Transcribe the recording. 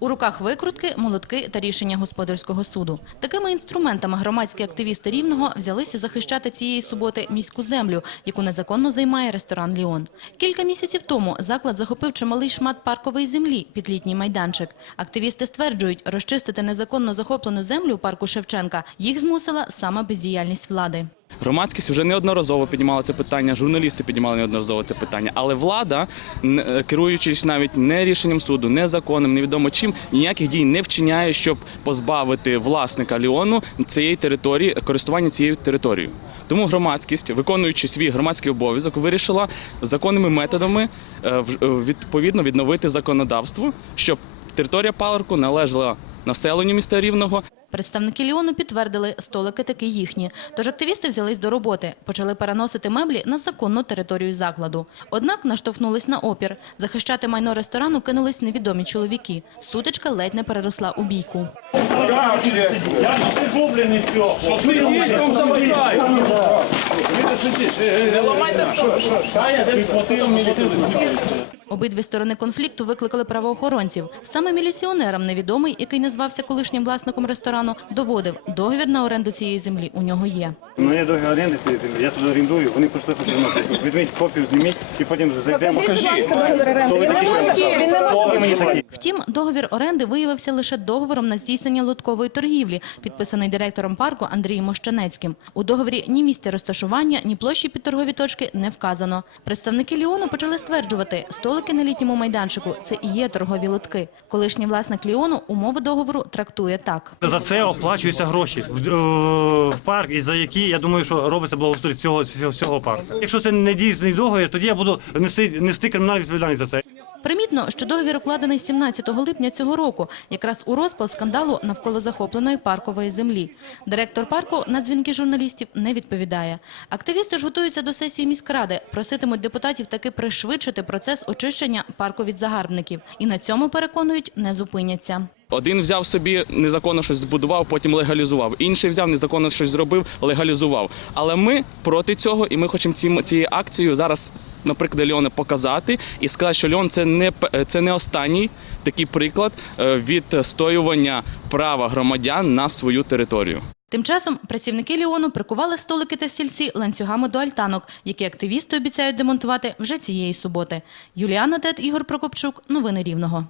У руках викрутки, молотки та рішення господарського суду. Такими інструментами громадські активісти Рівного взялися захищати цієї суботи міську землю, яку незаконно займає ресторан «Ліон». Кілька місяців тому заклад захопив чималий шмат паркової землі під літній майданчик. Активісти стверджують, розчистити незаконно захоплену землю парку Шевченка їх змусила саме бездіяльність влади. Громадськість вже неодноразово піднімала це питання, журналісти піднімали неодноразово це питання, але влада, е, керуючись навіть не рішенням суду, не законом, невідомо чим, ніяких дій не вчиняє, щоб позбавити власника Ліону цієї території, користування цією територією. Тому громадськість, виконуючи свій громадський обов'язок, вирішила законними методами е, е, відповідно відновити законодавство, щоб територія парку належала населенню міста Рівного. Представники Ліону підтвердили, столики таки їхні. Тож активісти взялись до роботи, почали переносити меблі на законну територію закладу. Однак наштовхнулись на опір. Захищати майно ресторану кинулись невідомі чоловіки. Сутичка ледь не переросла у бійку. Обидві сторони конфлікту викликали правоохоронців. Саме міліціонерам невідомий, який назвався колишнім власником ресторану, доводив, договір на оренду цієї землі у нього є. У мене договір оренди цієї землі, я туди орендую, вони прийшли повернути. Візьміть копію, зніміть і потім зайдемо. Хто ви мені такі? Втім, договір оренди виявився лише договором на здійснення лоткової торгівлі, підписаний директором парку Андрієм Мощанецьким. У договорі ні місця розташування, ні площі під торгові точки не вказано. Представники Ліону почали стверджувати, столики на літньому майданчику – це і є торгові лотки. Колишній власник Ліону умови договору трактує так. За це оплачуються гроші е, в парк, і за які я думаю, що робиться благоустрій цього, цього, цього парку. Якщо це не дійсний договір, тоді я буду нести, нести кримінальну відповідальність за це. Примітно, що договір укладений 17 липня цього року, якраз у розпал скандалу навколо захопленої паркової землі. Директор парку на дзвінки журналістів не відповідає. Активісти ж готуються до сесії міськради, проситимуть депутатів таки пришвидшити процес очищення парку від загарбників. І на цьому, переконують, не зупиняться. Один взяв собі незаконно щось збудував, потім легалізував. Інший взяв незаконно щось зробив, легалізував. Але ми проти цього, і ми хочемо цим цією акцією зараз, наприклад, Льоне показати і сказати, що Льон це не це не останній такий приклад е, відстоювання права громадян на свою територію. Тим часом працівники Ліону прикували столики та стільці ланцюгами до альтанок, які активісти обіцяють демонтувати вже цієї суботи. Юліана Тет, Ігор Прокопчук. Новини Рівного.